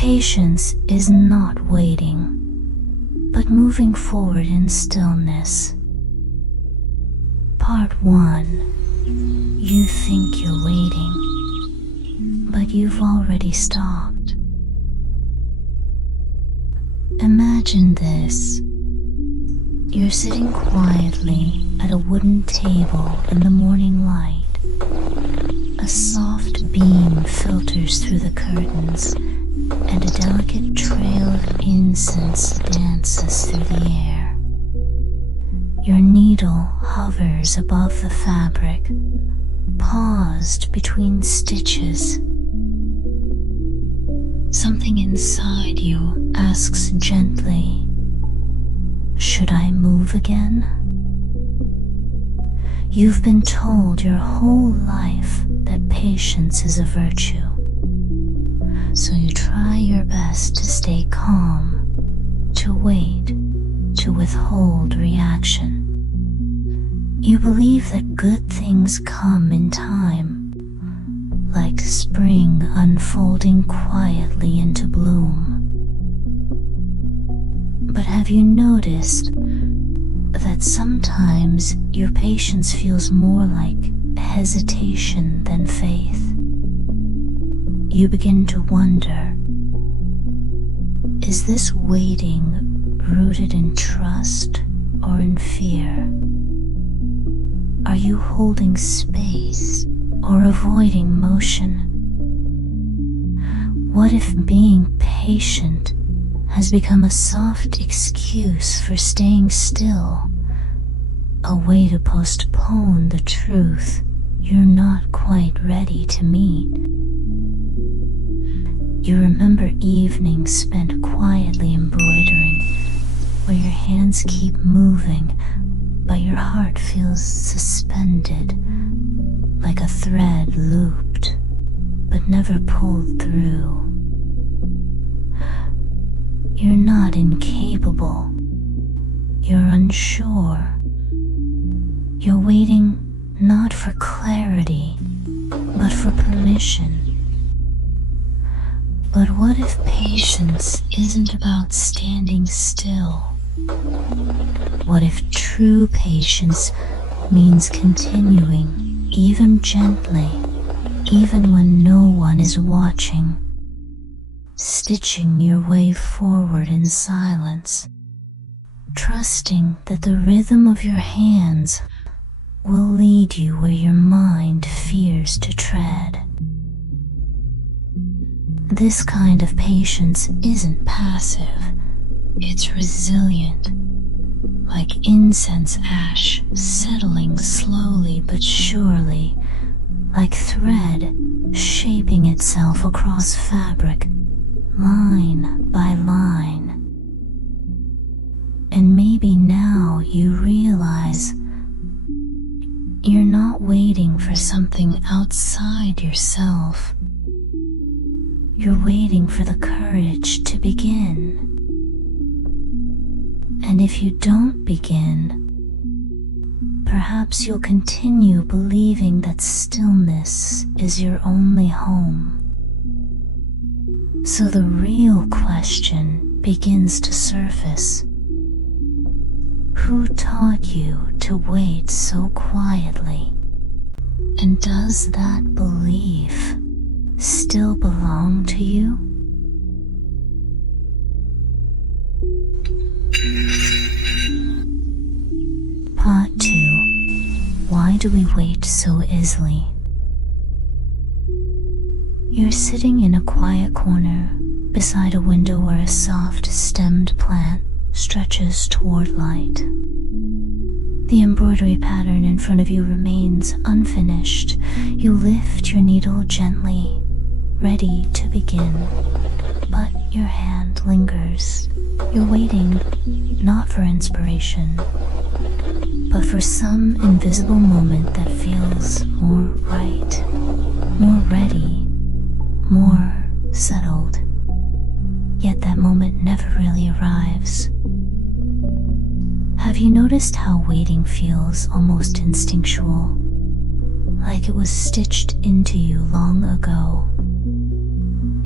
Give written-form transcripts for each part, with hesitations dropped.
Patience is not waiting, but moving forward in stillness. Part 1. You think you're waiting, but you've already stopped. Imagine this. You're sitting quietly at a wooden table in the morning light. A soft beam filters through the curtains, and a delicate trail of incense dances through the air. Your needle hovers above the fabric, paused between stitches. Something inside you asks gently, "Should I move again?" You've been told your whole life that patience is a virtue, so you try your best to stay calm, to wait, to withhold reaction. You believe that good things come in time, like spring unfolding quietly into bloom. But have you noticed that sometimes your patience feels more like hesitation than faith? You begin to wonder, is this waiting rooted in trust or in fear? Are you holding space or avoiding motion? What if being patient has become a soft excuse for staying still, a way to postpone the truth you're not quite ready to meet? You remember evenings spent quietly embroidering, where your hands keep moving, but your heart feels suspended, like a thread looped, but never pulled through. You're not incapable. You're unsure. You're waiting not for clarity, but for permission. But what if patience isn't about standing still? What if true patience means continuing, even gently, even when no one is watching, stitching your way forward in silence, trusting that the rhythm of your hands will lead you where your mind fears to tread? This kind of patience isn't passive, it's resilient, like incense ash settling slowly but surely, like thread shaping itself across fabric, line by line. And maybe now you realize you're not waiting for something outside yourself. You're waiting for the courage to begin. And if you don't begin, perhaps you'll continue believing that stillness is your only home. So the real question begins to surface. Who taught you to wait so quietly? And does that belief still belong to you? Part 2. Why do we wait so easily? You're sitting in a quiet corner beside a window where a soft stemmed plant stretches toward light. The embroidery pattern in front of you remains unfinished. You lift your needle gently, ready to begin, but your hand lingers. You're waiting not for inspiration, but for some invisible moment that feels more right, more ready, more settled. Yet that moment never really arrives. Have you noticed how waiting feels almost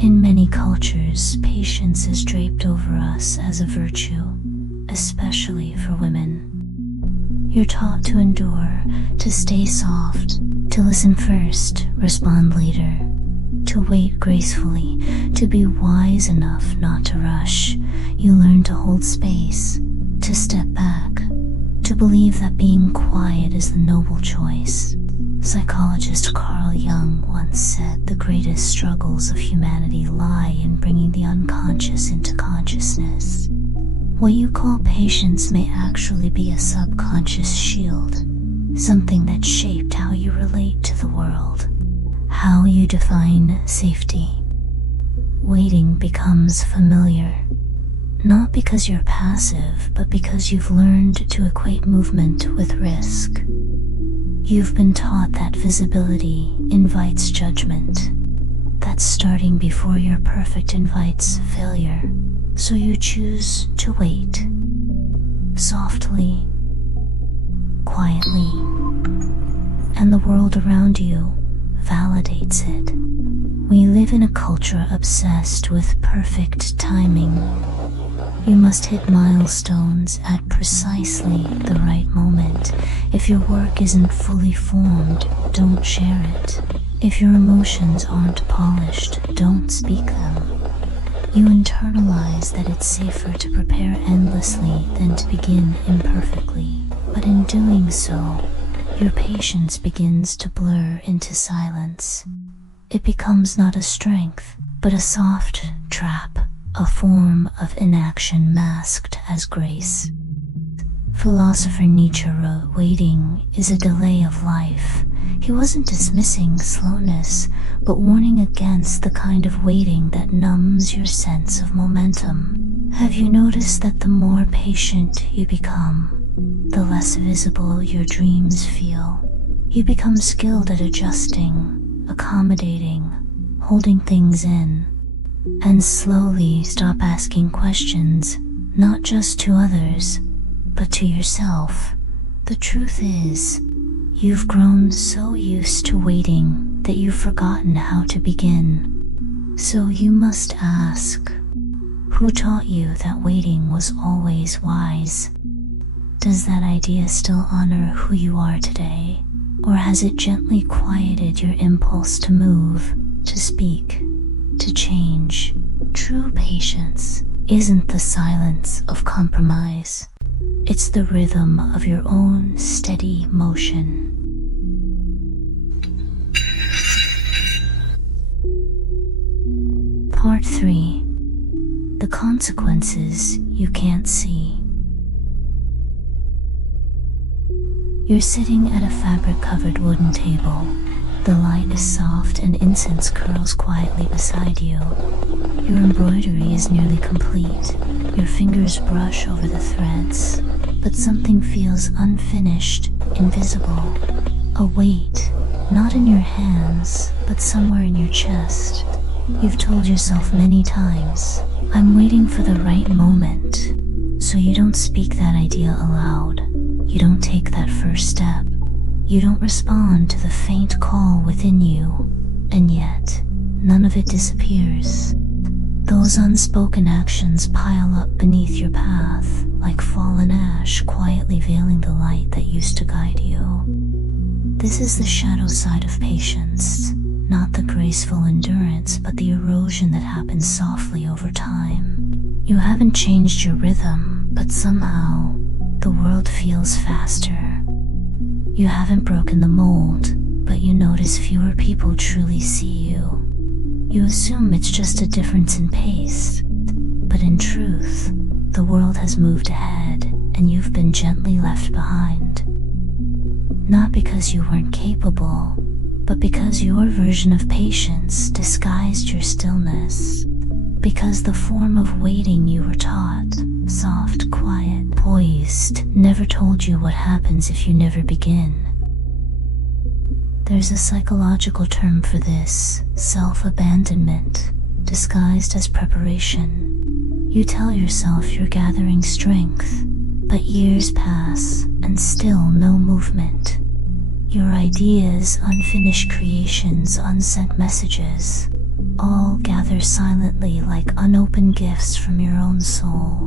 In many cultures, patience is draped over us as a virtue, especially for women. You're taught to endure, to stay soft, to listen first, respond later, to wait gracefully, to be wise enough not to rush. You learn to hold space, to step back, to believe that being quiet is the noble choice. Psychologist Carl Jung once said the greatest struggles of humanity lie in bringing the unconscious into consciousness. What you call patience may actually be a subconscious shield, something that shaped how you relate to the world, how you define safety. Waiting becomes familiar, not because you're passive, but because you've learned to equate movement with risk. You've been taught that visibility invites judgment, that starting before you're perfect invites failure, so you choose to wait, softly, quietly, and the world around you validates it. We live in a culture obsessed with perfect timing. You must hit milestones at precisely the right moment. If your work isn't fully formed, don't share it. If your emotions aren't polished, don't speak them. You internalize that it's safer to prepare endlessly than to begin imperfectly. But in doing so, your patience begins to blur into silence. It becomes not a strength, but a soft trap, a form of inaction masked as grace. Philosopher Nietzsche wrote, "Waiting is a delay of life." He wasn't dismissing slowness, but warning against the kind of waiting that numbs your sense of momentum. Have you noticed that the more patient you become, the less visible your dreams feel? You become skilled at adjusting, accommodating, holding things in, and slowly stop asking questions, not just to others, but to yourself. The truth is, you've grown so used to waiting that you've forgotten how to begin. So you must ask, who taught you that waiting was always wise? Does that idea still honor who you are today, or has it gently quieted your impulse to move, to speak, to change? True patience isn't the silence of compromise. It's the rhythm of your own steady motion. Part 3. The consequences you can't see. You're sitting at a fabric-covered wooden table. The light is soft and incense curls quietly beside you. Your embroidery is nearly complete. Your fingers brush over the threads, but something feels unfinished, invisible. A weight, not in your hands, but somewhere in your chest. You've told yourself many times, "I'm waiting for the right moment." So you don't speak that idea aloud. You don't take that first step. You don't respond to the faint call within you, and yet, none of it disappears. Those unspoken actions pile up beneath your path, like fallen ash quietly veiling the light that used to guide you. This is the shadow side of patience, not the graceful endurance, but the erosion that happens softly over time. You haven't changed your rhythm, but somehow, the world feels faster. You haven't broken the mold, but you notice fewer people truly see you. You assume it's just a difference in pace, but in truth, the world has moved ahead and you've been gently left behind. Not because you weren't capable, but because your version of patience disguised your stillness. Because the form of waiting you were taught, soft, quiet, poised, never told you what happens if you never begin. There's a psychological term for this, self-abandonment, disguised as preparation. You tell yourself you're gathering strength, but years pass and still no movement. Your ideas, unfinished creations, unsent messages, all gather silently like unopened gifts from your own soul.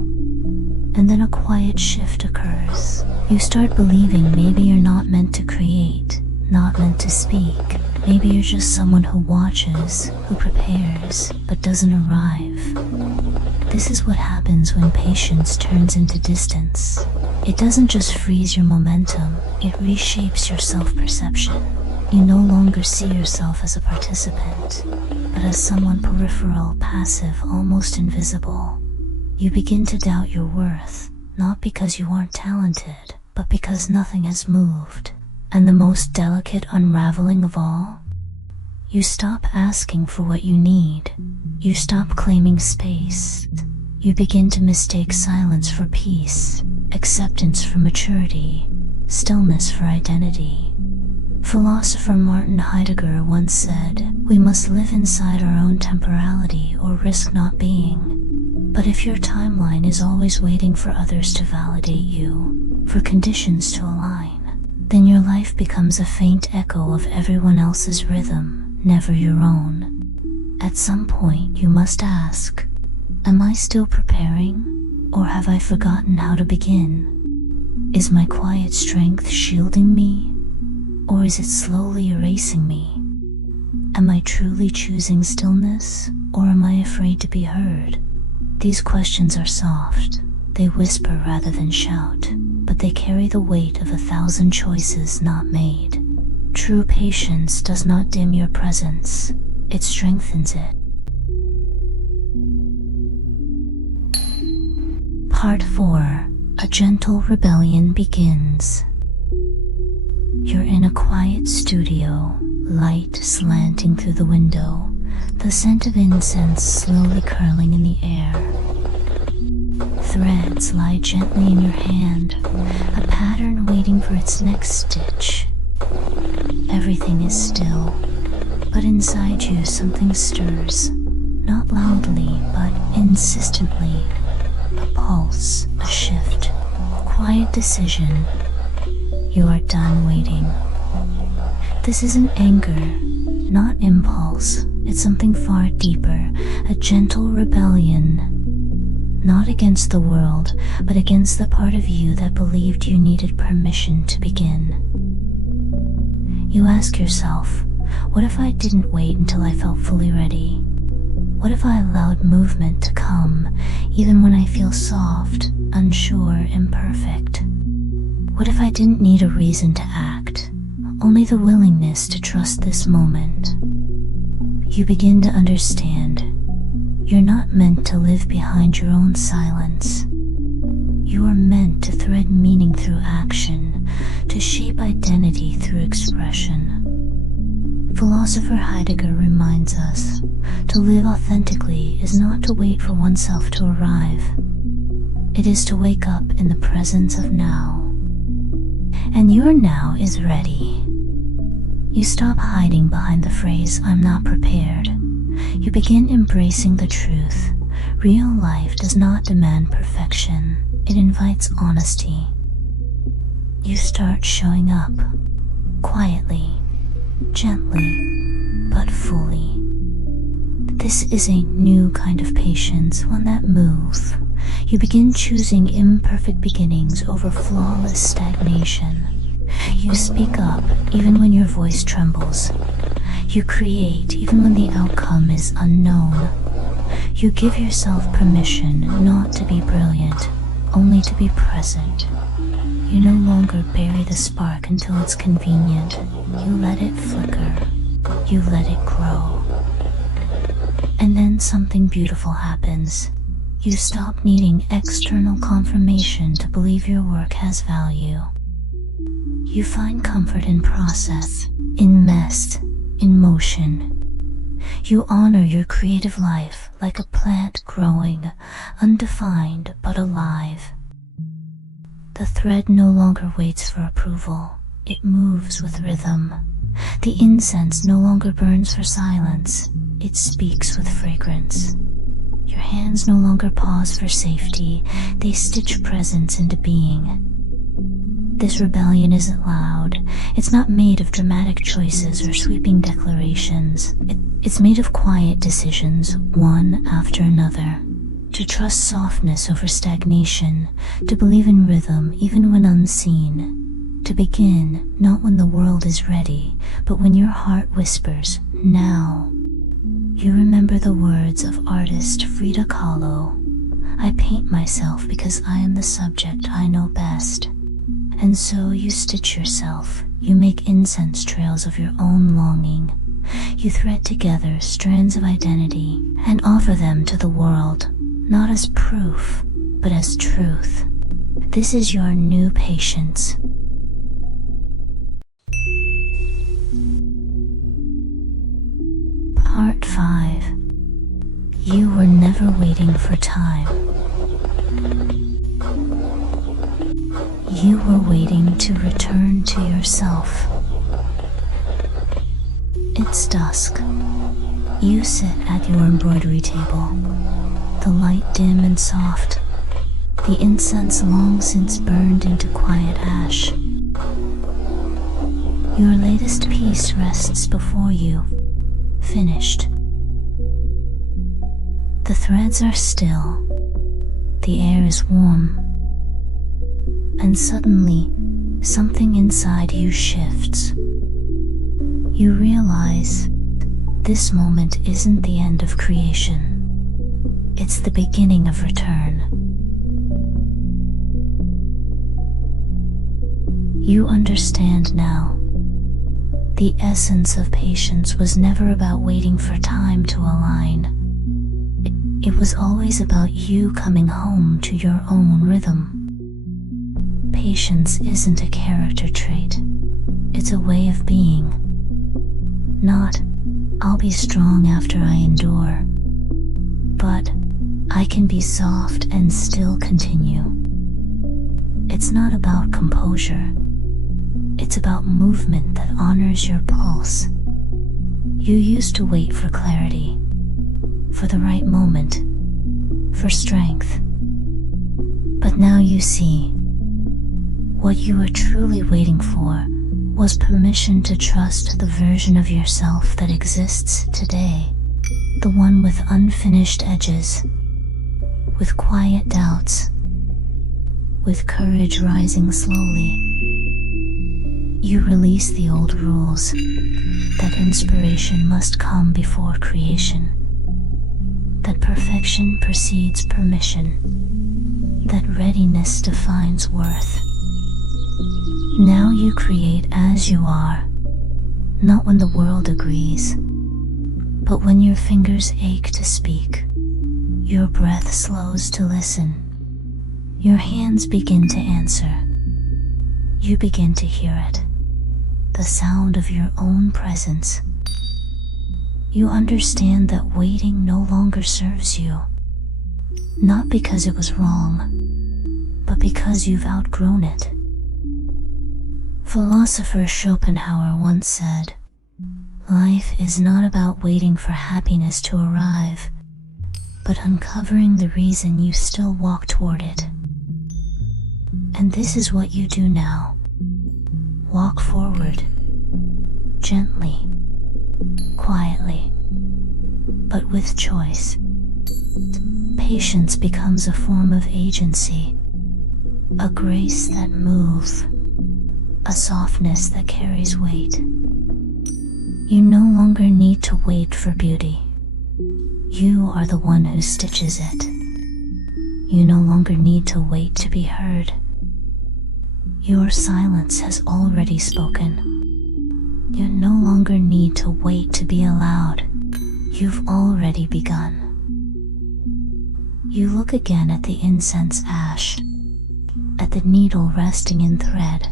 And then a quiet shift occurs. You start believing maybe you're not meant to create, not meant to speak. Maybe you're just someone who watches, who prepares, but doesn't arrive. This is what happens when patience turns into distance. It doesn't just freeze your momentum, it reshapes your self-perception. You no longer see yourself as a participant, but as someone peripheral, passive, almost invisible. You begin to doubt your worth, not because you aren't talented, but because nothing has moved. And the most delicate unraveling of all? You stop asking for what you need. You stop claiming space. You begin to mistake silence for peace, acceptance for maturity, stillness for identity. Philosopher Martin Heidegger once said, "We must live inside our own temporality or risk not being." But if your timeline is always waiting for others to validate you, for conditions to align, then your life becomes a faint echo of everyone else's rhythm, never your own. At some point you must ask, am I still preparing, or have I forgotten how to begin? Is my quiet strength shielding me, or is it slowly erasing me? Am I truly choosing stillness, or am I afraid to be heard? These questions are soft. They whisper rather than shout, but they carry the weight of 1,000 choices not made. True patience does not dim your presence, it strengthens it. Part 4. A gentle rebellion begins. You're in a quiet studio, light slanting through the window, the scent of incense slowly curling in the air. Threads lie gently in your hand, a pattern waiting for its next stitch. Everything is still, but inside you something stirs, not loudly, but insistently. A pulse, a shift, a quiet decision. You are done waiting. This isn't anger, not impulse. It's something far deeper, a gentle rebellion. Not against the world, but against the part of you that believed you needed permission to begin. You ask yourself, what if I didn't wait until I felt fully ready? What if I allowed movement to come, even when I feel soft, unsure, imperfect? What if I didn't need a reason to act, only the willingness to trust this moment? You begin to understand. You're not meant to live behind your own silence. You are meant to thread meaning through action, to shape identity through expression. Philosopher Heidegger reminds us, to live authentically is not to wait for oneself to arrive. It is to wake up in the presence of now. And your now is ready. You stop hiding behind the phrase, "I'm not prepared." You begin embracing the truth. Real life does not demand perfection. It invites honesty. You start showing up, quietly, gently, but fully. This is a new kind of patience, one that moves. You begin choosing imperfect beginnings over flawless stagnation. You speak up even when your voice trembles. You create even when the outcome is unknown. You give yourself permission not to be brilliant, only to be present. You no longer bury the spark until it's convenient. You let it flicker. You let it grow. And then something beautiful happens. You stop needing external confirmation to believe your work has value. You find comfort in process, in mess, in motion. You honor your creative life like a plant growing, undefined but alive. The thread no longer waits for approval. It moves with rhythm. The incense no longer burns for silence. It speaks with fragrance. Your hands no longer pause for safety. They stitch presence into being. This rebellion isn't loud. It's not made of dramatic choices or sweeping declarations. It's made of quiet decisions, one after another. To trust softness over stagnation, to believe in rhythm even when unseen. To begin, not when the world is ready, but when your heart whispers, now. You remember the words of artist Frida Kahlo. I paint myself because I am the subject I know best. And so you stitch yourself. You make incense trails of your own longing. You thread together strands of identity and offer them to the world, not as proof, but as truth. This is your new patience. Part 5. You were never waiting for time. You were waiting to return to yourself. It's dusk. You sit at your embroidery table, the light dim and soft, the incense long since burned into quiet ash. Your latest piece rests before you, finished. The threads are still, the air is warm, and suddenly, something inside you shifts. You realize this moment isn't the end of creation. It's the beginning of return. You understand now. The essence of patience was never about waiting for time to align. It was always about you coming home to your own rhythm. Patience isn't a character trait. It's a way of being. Not, I'll be strong after I endure, but I can be soft and still continue. It's not about composure. It's about movement that honors your pulse. You used to wait for clarity, for the right moment, for strength. But now you see, what you were truly waiting for was permission to trust the version of yourself that exists today, the one with unfinished edges, with quiet doubts, with courage rising slowly. You release the old rules, that inspiration must come before creation, that perfection precedes permission, that readiness defines worth. Now you create as you are, not when the world agrees, but when your fingers ache to speak, your breath slows to listen, your hands begin to answer. You begin to hear it, the sound of your own presence. You understand that waiting no longer serves you, not because it was wrong, but because you've outgrown it. Philosopher Schopenhauer once said, "Life is not about waiting for happiness to arrive, but uncovering the reason you still walk toward it." And this is what you do now. Walk forward, gently, quietly, but with choice. Patience becomes a form of agency, a grace that moves, a softness that carries weight. You no longer need to wait for beauty. You are the one who stitches it. You no longer need to wait to be heard. Your silence has already spoken. You no longer need to wait to be allowed. You've already begun. You look again at the incense ash, at the needle resting in thread,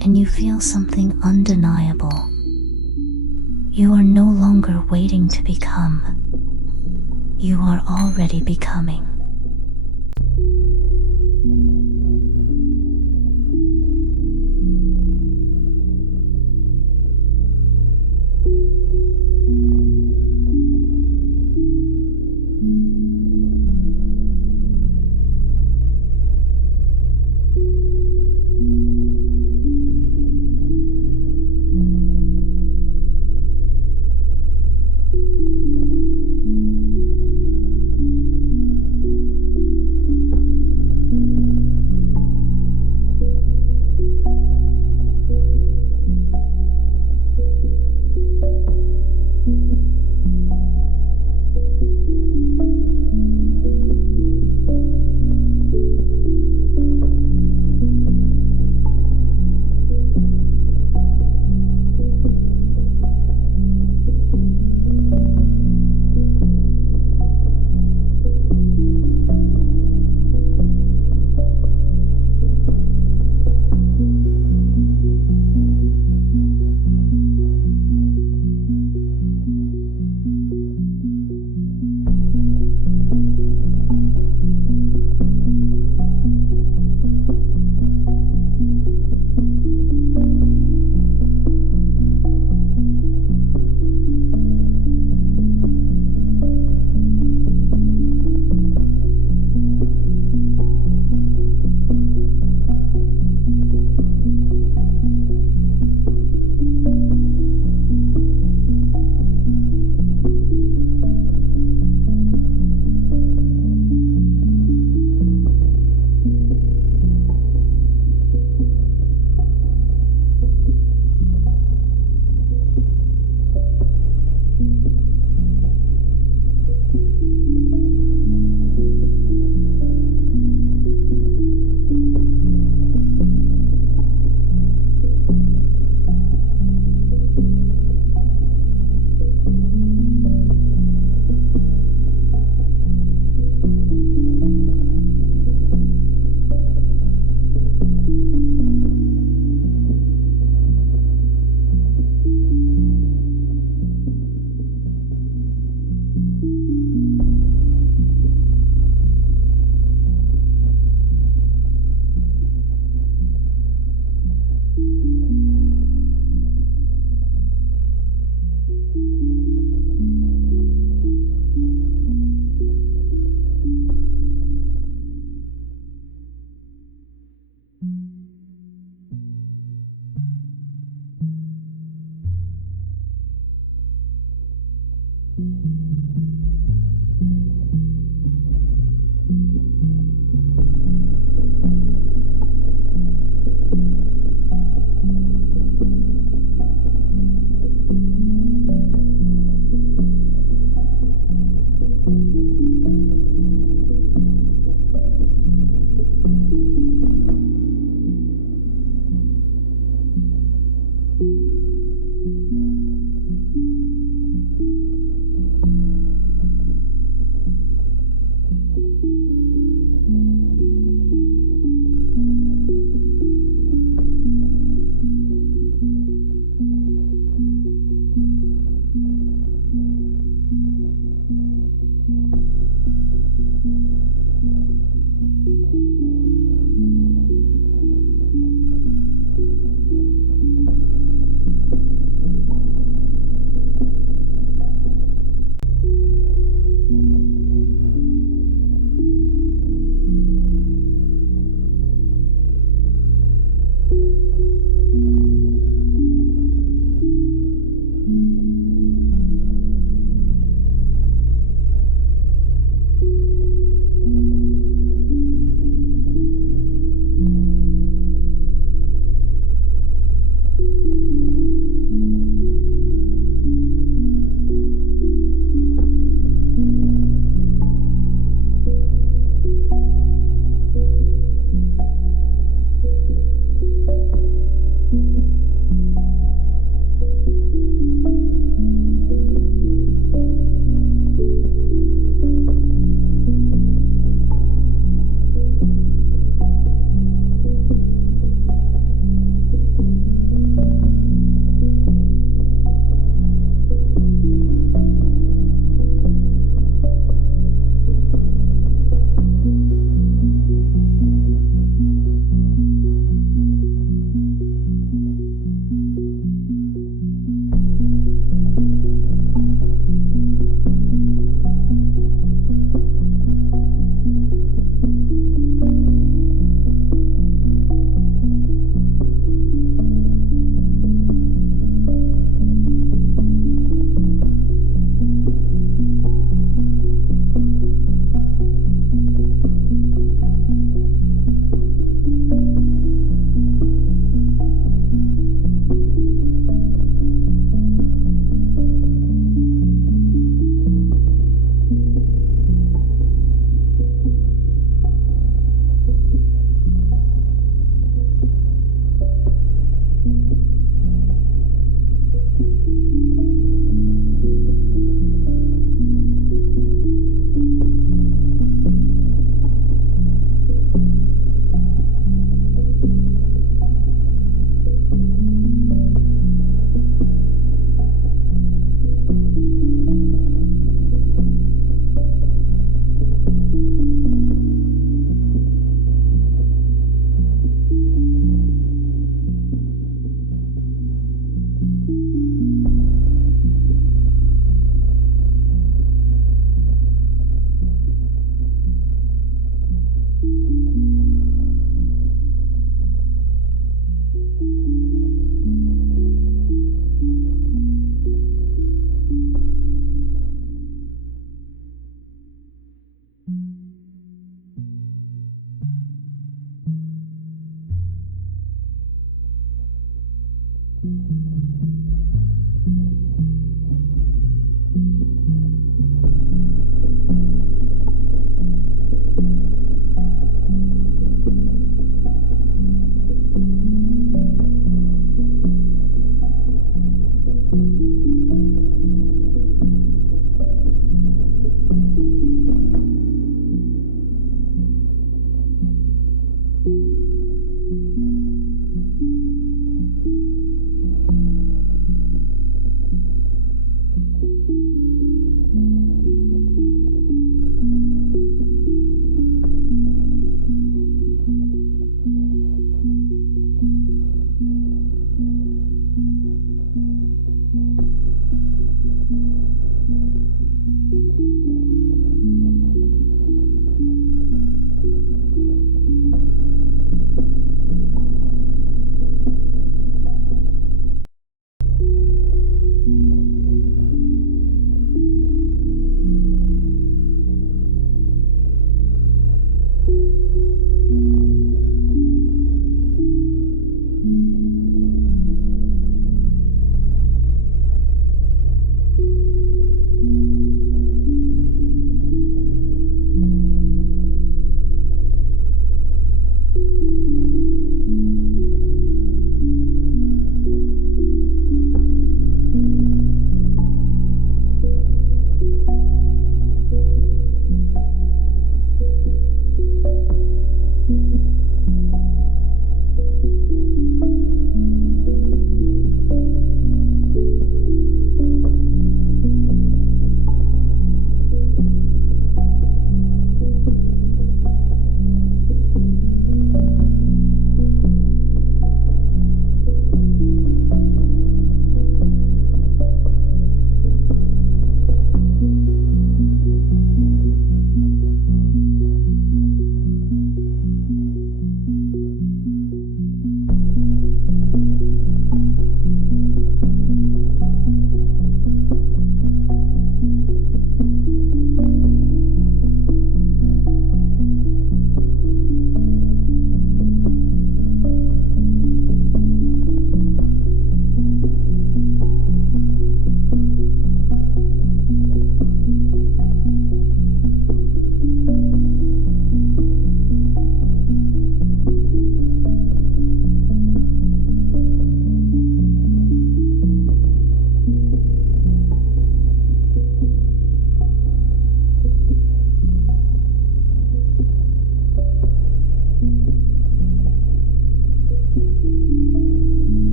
and you feel something undeniable. You are no longer waiting to become. You are already becoming.